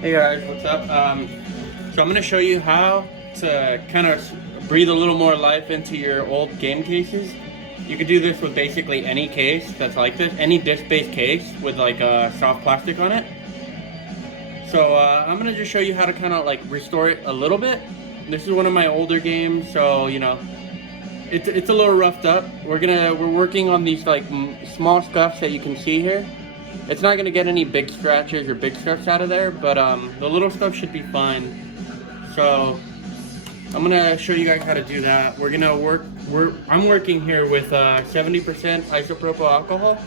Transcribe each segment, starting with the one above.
Hey guys, what's up? So I'm going to show you how to kind of breathe a little more life into your old game cases. You could do this with basically any case that's like this, any disc-based case with like a soft plastic on it. So I'm going to just show you how to kind of like restore it a little bit. This is one of my older games, so you know, it's a little roughed up. We're working on these like small scuffs that you can see here. It's not gonna get any big scratches or big scuffs out of there, but the little stuff should be fine. So I'm gonna show you guys how to do that. I'm working here with 70% isopropyl alcohol.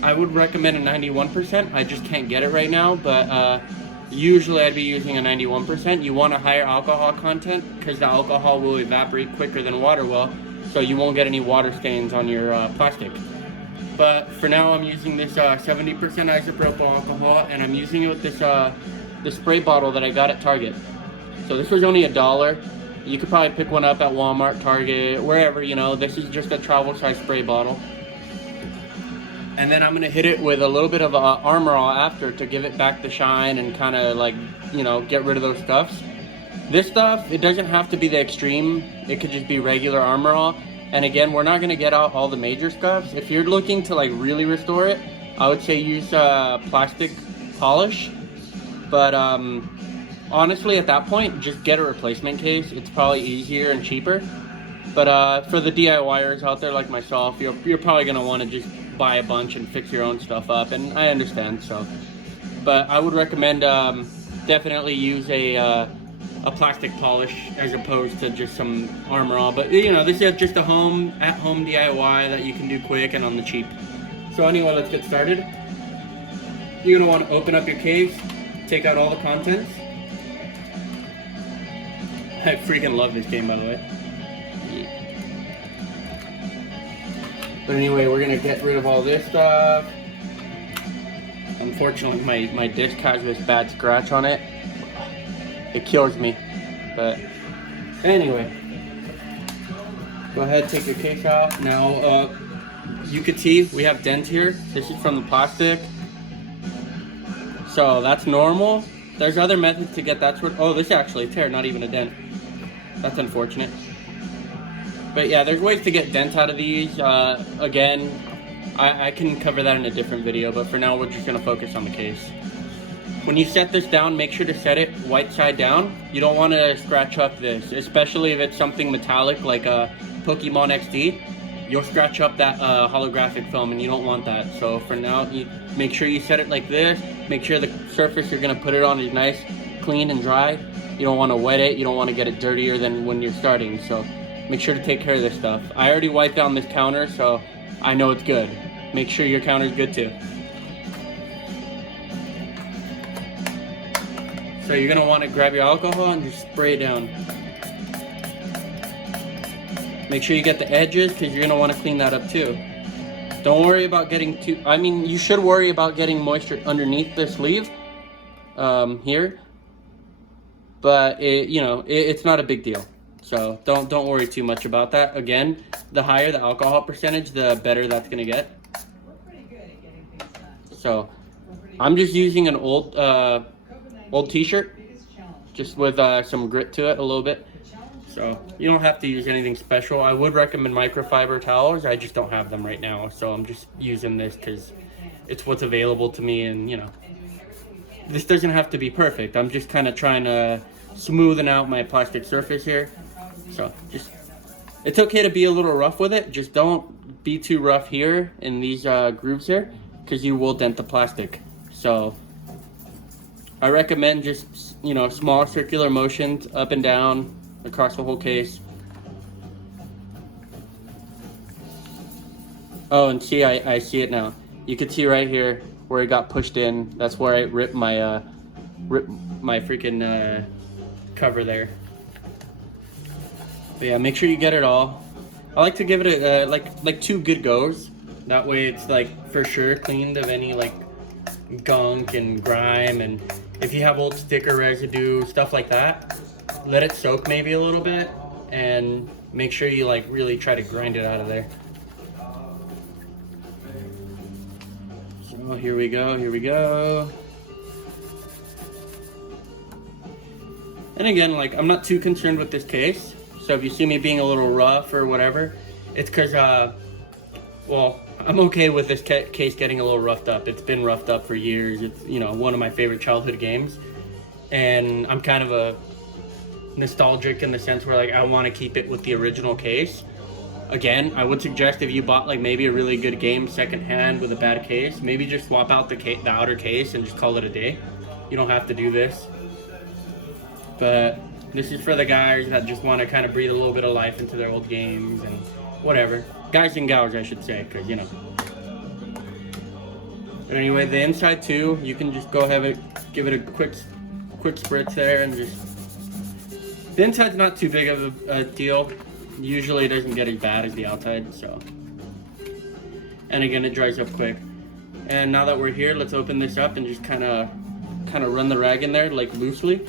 I would recommend a 91%. I just can't get it right now, but usually I'd be using a 91%. You want a higher alcohol content because the alcohol will evaporate quicker than water will, so you won't get any water stains on your plastic. But for now, I'm using this 70% isopropyl alcohol, and I'm using it with this spray bottle that I got at Target. So this was only $1. You could probably pick one up at Walmart, Target, wherever, you know. This is just a travel size spray bottle. And then I'm gonna hit it with a little bit of Armor All after to give it back the shine and kind of like, you know, get rid of those scuffs. This stuff, it doesn't have to be the X-treme. It could just be regular Armor All. And again, we're not gonna get out all the major scuffs. If you're looking to like really restore it, I would say use plastic polish. But honestly, at that point, just get a replacement case. It's probably easier and cheaper. But for the DIYers out there like myself, you're probably gonna want to just buy a bunch and fix your own stuff up, and I understand. So, but I would recommend definitely use a plastic polish as opposed to just some Armor All. But you know, this is just a at-home DIY that you can do quick and on the cheap. So anyway, let's get started. You're gonna want to open up your case, take out all the contents. I freaking love this game, by the way. But anyway, we're gonna get rid of all this stuff. Unfortunately, my disc has this bad scratch on it. It kills me. But anyway, go ahead, take your case out. Now, you can see we have dents here. This is from the plastic. So that's normal. There's other methods to get that sort of, oh, this is actually a tear, not even a dent. That's unfortunate. But yeah, there's ways to get dents out of these. Again, I can cover that in a different video, but for now we're just gonna focus on the case. When you set this down, make sure to set it white side down. You don't want to scratch up this, especially if it's something metallic like a Pokemon XD. You'll scratch up that holographic film, and you don't want that. So for now, you make sure you set it like this. Make sure the surface you're gonna put it on is nice, clean and dry. You don't want to wet it. You don't want to get it dirtier than when you're starting. So make sure to take care of this stuff. I already wiped down this counter, so I know it's good. Make sure your counter's good too. So you're gonna want to grab your alcohol and just spray it down. Make sure you get the edges because you're gonna want to clean that up too. Don't worry about getting too, I mean, you should worry about getting moisture underneath the sleeve here, but it's not a big deal. So don't worry too much about that. Again, the higher the alcohol percentage, the better that's gonna get. So I'm just using an old t-shirt, just with some grit to it a little bit. So you don't have to use anything special. I would recommend microfiber towels. I just don't have them right now, so I'm just using this because it's what's available to me. And you know, this doesn't have to be perfect. I'm just kind of trying to smoothen out my plastic surface here. So just, it's okay to be a little rough with it. Just don't be too rough here in these grooves here, because you will dent the plastic. So I recommend just, you know, small circular motions up and down across the whole case. Oh, and see, I see it now. You can see right here where it got pushed in. That's where I ripped my freaking cover there. But yeah, make sure you get it all. I like to give it a like 2 good goes. That way it's like for sure cleaned of any like gunk and grime, and if you have old sticker residue, stuff like that, let it soak maybe a little bit and make sure you like really try to grind it out of there. So here we go, here we go. And again, like, I'm not too concerned with this case. So if you see me being a little rough or whatever, it's because, well, I'm okay with this case getting a little roughed up. It's been roughed up for years. It's, you know, one of my favorite childhood games. And I'm kind of a nostalgic in the sense where, like, I want to keep it with the original case. Again, I would suggest if you bought, like, maybe a really good game secondhand with a bad case, maybe just swap out the outer case and just call it a day. You don't have to do this. But this is for the guys that just want to kind of breathe a little bit of life into their old games and whatever. Guys and gals, I should say, because, you know. But anyway, the inside too, you can just go ahead and give it a quick spritz there and just... The inside's not too big of a deal. Usually it doesn't get as bad as the outside, so. And again, it dries up quick. And now that we're here, let's open this up and just kind of run the rag in there, like, loosely.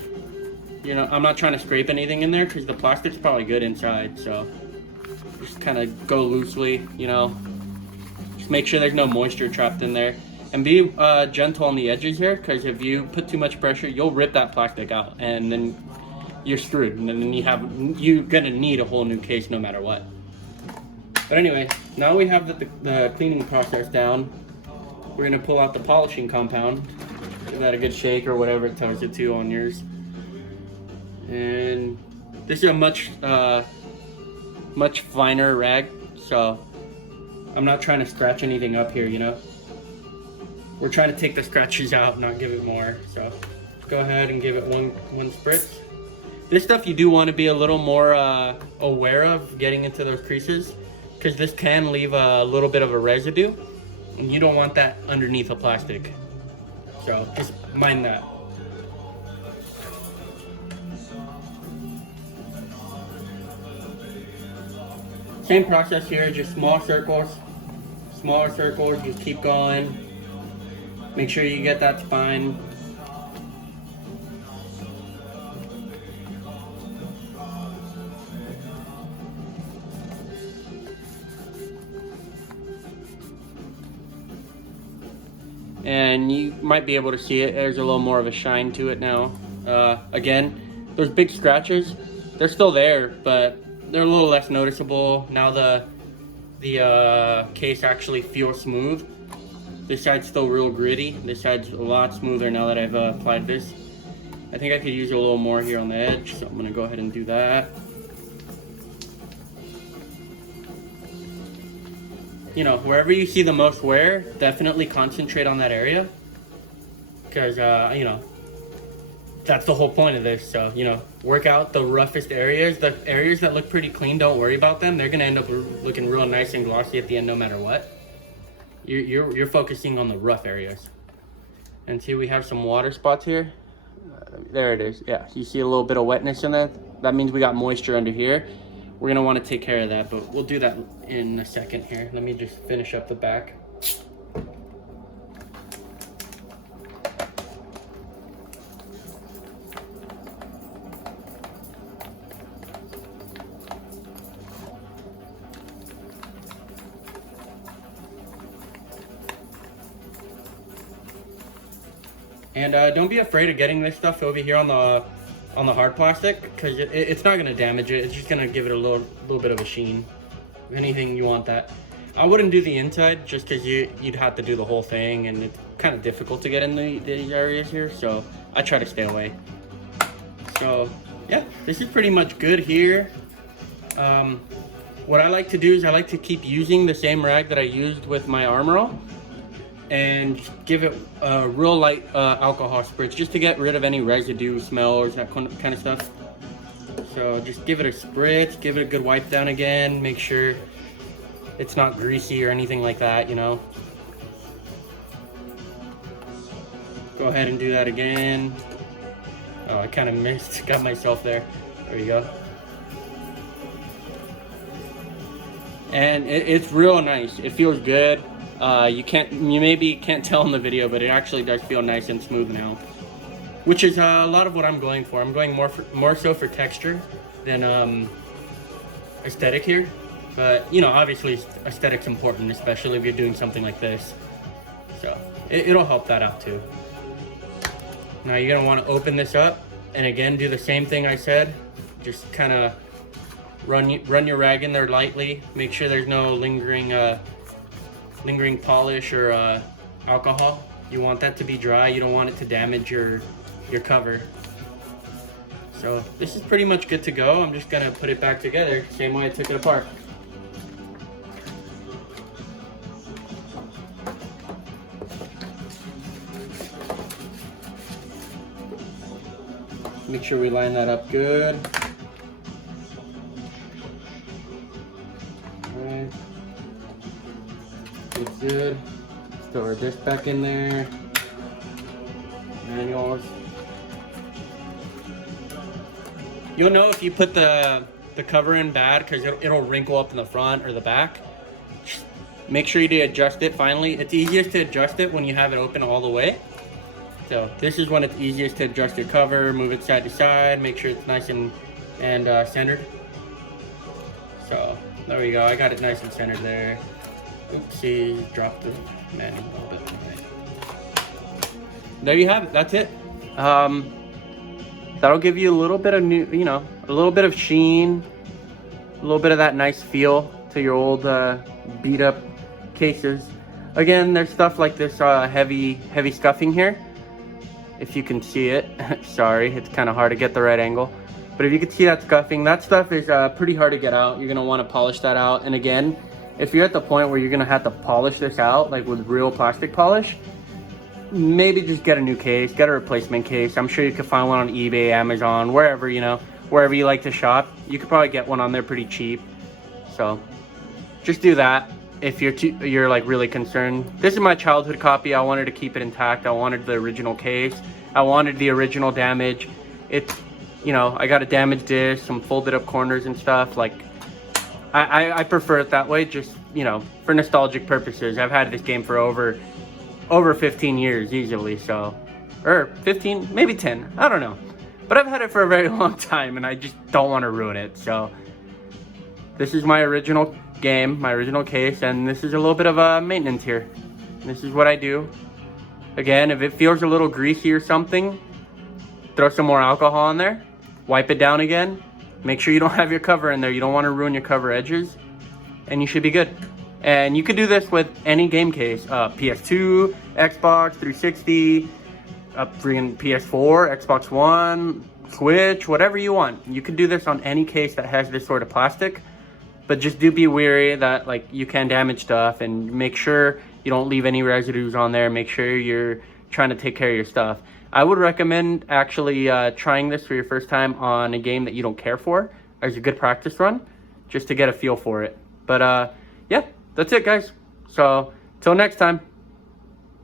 You know, I'm not trying to scrape anything in there because the plastic's probably good inside, so just kind of go loosely, you know. Just make sure there's no moisture trapped in there. And be gentle on the edges here, because if you put too much pressure, you'll rip that plastic out, and then you're screwed. And then you're gonna need a whole new case no matter what. But anyway, now we have the cleaning process down. We're gonna pull out the polishing compound. Give that a good shake or whatever it tells you to on yours. And this is a much finer rag, so I'm not trying to scratch anything up here, you know. We're trying to take the scratches out, not give it more. So go ahead and give it one spritz. This stuff you do want to be a little more aware of getting into those creases, because this can leave a little bit of a residue, and you don't want that underneath the plastic. So just mind that. Same process here, just smaller circles, just keep going. Make sure you get that spine. And you might be able to see it, there's a little more of a shine to it now. Again, those big scratches, they're still there, but they're a little less noticeable. Now the case actually feels smooth. This side's still real gritty. This side's a lot smoother now that I've applied this. I think I could use a little more here on the edge, so I'm gonna go ahead and do that. You know, wherever you see the most wear, definitely concentrate on that area. Because, you know, that's the whole point of this. So, you know, work out the roughest areas. The areas that look pretty clean, don't worry about them. They're gonna end up looking real nice and glossy at the end no matter what. You're focusing on the rough areas. And see, we have some water spots here. There it is. Yeah, you see a little bit of wetness in that? That means we got moisture under here. We're gonna want to take care of that, but we'll do that in a second here. Let me just finish up the back. And don't be afraid of getting this stuff over here on the hard plastic, because it's not going to damage it. It's just going to give it a little bit of a sheen. If anything, you want that. I wouldn't do the inside just because you'd have to do the whole thing, and it's kind of difficult to get in these areas here, so I try to stay away. So yeah, this is pretty much good here. What I like to do is I like to keep using the same rag that I used with my armor all, and give it a real light alcohol spritz just to get rid of any residue, smells, that kind of stuff. So just give it a spritz, give it a good wipe down again, make sure it's not greasy or anything like that, you know. Go ahead and do that again. Oh, I kind of missed, got myself there. There you go. And it's real nice, it feels good. You maybe can't tell in the video, but it actually does feel nice and smooth now, which is a lot of what I'm going for. I'm going more so for texture than aesthetic here, but you know, obviously aesthetic's important, especially if you're doing something like this. So it'll help that out too. Now you're gonna want to open this up And again, do the same thing I said. Just kind of run your rag in there lightly. Make sure there's no lingering polish or alcohol. You want that to be dry. You don't want it to damage your cover. So this is pretty much good to go. I'm just gonna put it back together, same way I took it apart. Make sure we line that up good. Alright. Looks good. Throw our disc back in there. Manuals. You'll know if you put the cover in bad because it'll wrinkle up in the front or the back. Just make sure you adjust it finally. It's easiest to adjust it when you have it open all the way. So this is when it's easiest to adjust your cover, move it side to side, make sure it's nice and centered. So there we go, I got it nice and centered there. Oopsie, dropped the manual a little bit. There you have it, that's it. That'll give you a little bit of a little bit of sheen, a little bit of that nice feel to your old beat up cases. Again, there's stuff like this heavy scuffing here. If you can see it, sorry, it's kind of hard to get the right angle. But if you can see that scuffing, that stuff is pretty hard to get out. You're gonna want to polish that out. And again, if you're at the point where you're gonna have to polish this out, like with real plastic polish, maybe just get a new case, get a replacement case. I'm sure you could find one on eBay, Amazon, wherever, wherever you like to shop. You could probably get one on there pretty cheap. So just do that if you're like really concerned. This is my childhood copy. I wanted to keep it intact. I wanted the original case. I wanted the original damage. It's, I got a damaged disc, some folded up corners and stuff. Like, I prefer it that way, just, for nostalgic purposes. I've had this game for over 15 years easily, so, or 15, maybe 10, I don't know. But I've had it for a very long time and I just don't want to ruin it. So this is my original game, my original case, and this is a little bit of maintenance here. This is what I do. Again, if it feels a little greasy or something, throw some more alcohol in there, wipe it down again, make sure you don't have your cover in there. You don't want to ruin your cover edges, and you should be good. And you could do this with any game case, PS2, Xbox 360, freaking PS4, Xbox One, Switch, whatever you want. You can do this on any case that has this sort of plastic, but just do be wary that like you can damage stuff, and make sure you don't leave any residues on there. Make sure you're trying to take care of your stuff. I would recommend actually trying this for your first time on a game that you don't care for as a good practice run, just to get a feel for it. But yeah, that's it guys. So till next time.